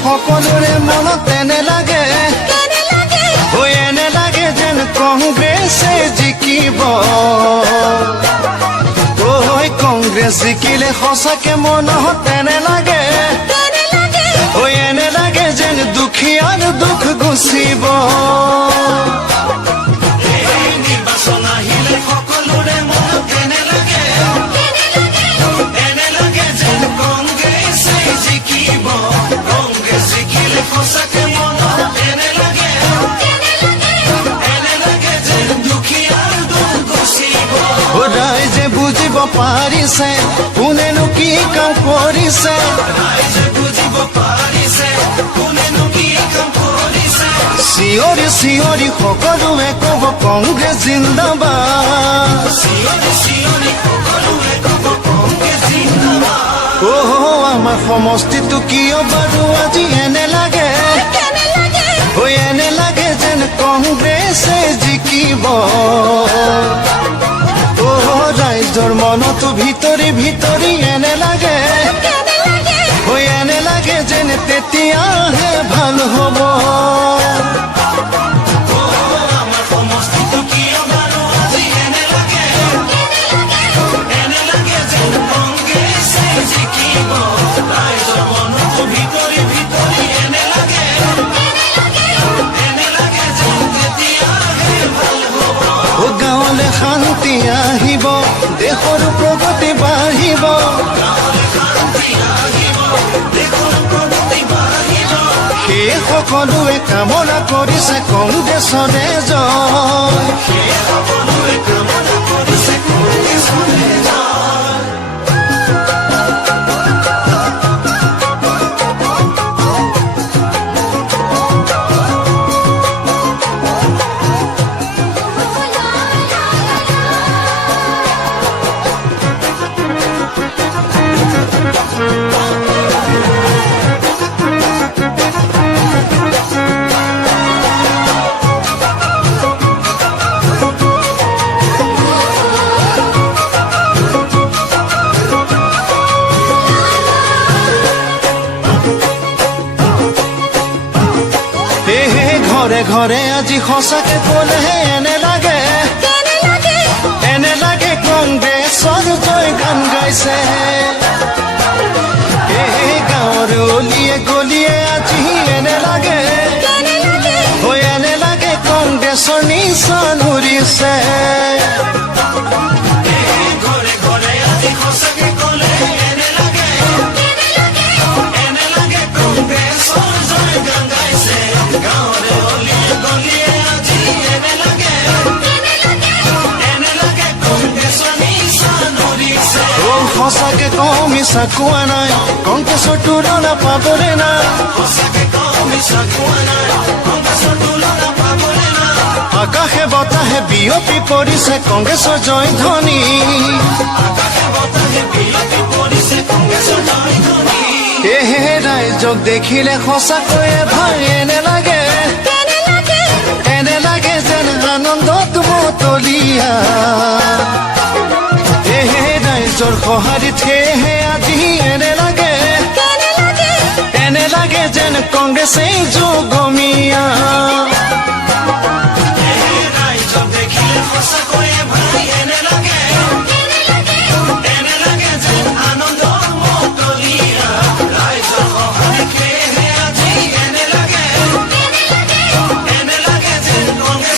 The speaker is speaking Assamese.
সকলোৰে মনত এনে লাগে এনে লাগে যেন কংগ্ৰেছে জিকিব কংগ্ৰেছ জিকিলে সঁচাকে মনত এনে লাগে এনে লাগে যেন দুখীয়াৰ দুখ গুচিব নিৰ্বাচন আহিলে সকলোৰে মনত এনে লাগে যেন কংগ্ৰেছে জিকিব কংগ্ৰেছ জিকিলে সঁচাকে মনত এনে লাগে যেন দুখীয়াৰ দুখ গুচিব ৰাইজে বুজিব পাৰিছে কোনেনো কি কাম কৰিছে ৰাইজে বুজিব পাৰিছে কোনেনো কি কাম কৰিছে চিঞৰি চিঞৰি সকলোৱে ক'ব কংগ্ৰেছ জিন্দাবাদ চিঞৰি চিঞৰি সকলোৱে ক'ব কংগ্ৰেছ জিন্দাবাদ আমাৰ সমষ্টিটো কিয় বাৰু আজি এনে লাগে এনে লাগে যেন কংগ্ৰেছে জিকিব ৰাইজৰ মনতো ভিতৰি ভিতৰি এনে লাগে এনে লাগে যেন তেতিয়াহে ভাল হ'ব আমাৰ সমষ্টিটো কিয় বাৰু আজি এনে লাগে যেন কংগ্ৰেছে জিকিব ৰাইজৰ মনতো ভিতৰি ভিতৰি এনে লাগে যেন তেতিয়াহে ভাল হ'ব গাঁৱলৈ শান্তি আহিব দেশৰ প্ৰগতি বাঢ়িব সেই সকলোৱে কামনা কৰিছে কংগ্ৰেছৰে জয় ঘৰে ঘৰে আজি সঁচাকে ক'লেহে এনে লাগে কংগ্ৰেছৰ জয় গান গাইছে গাঁৱৰ অলিয়ে গলিয়ে আজি এনে লাগে কংগ্ৰেছৰ নিচান উৰিছে ঘৰে ঘৰে আজি সঁচাকে ক'লেহে এনে লাগে কংগ্ৰেছৰ জয় গান গাইছে গাঁৱৰ সঁচাকে কওঁ মিছা কোৱা নাই কংগ্ৰেছৰ তুলনা পাবলৈ নাই আকাশে বতাহে বিয়পি পৰিছে কংগ্ৰেছৰ জয় ধ্বনি সেয়েহে ৰাইজক দেখিলে সঁচাকৈয়ে ভাই এনে লাগে যেন আনন্দত মতলীয়া ৰাইজৰ সঁহাৰিত সেয়েহে আজি এনে লাগে যেন কংগ্ৰেছে যোগমীয়া ৰাইজক দেখিলে সঁচাকৈয়ে ভাই এনে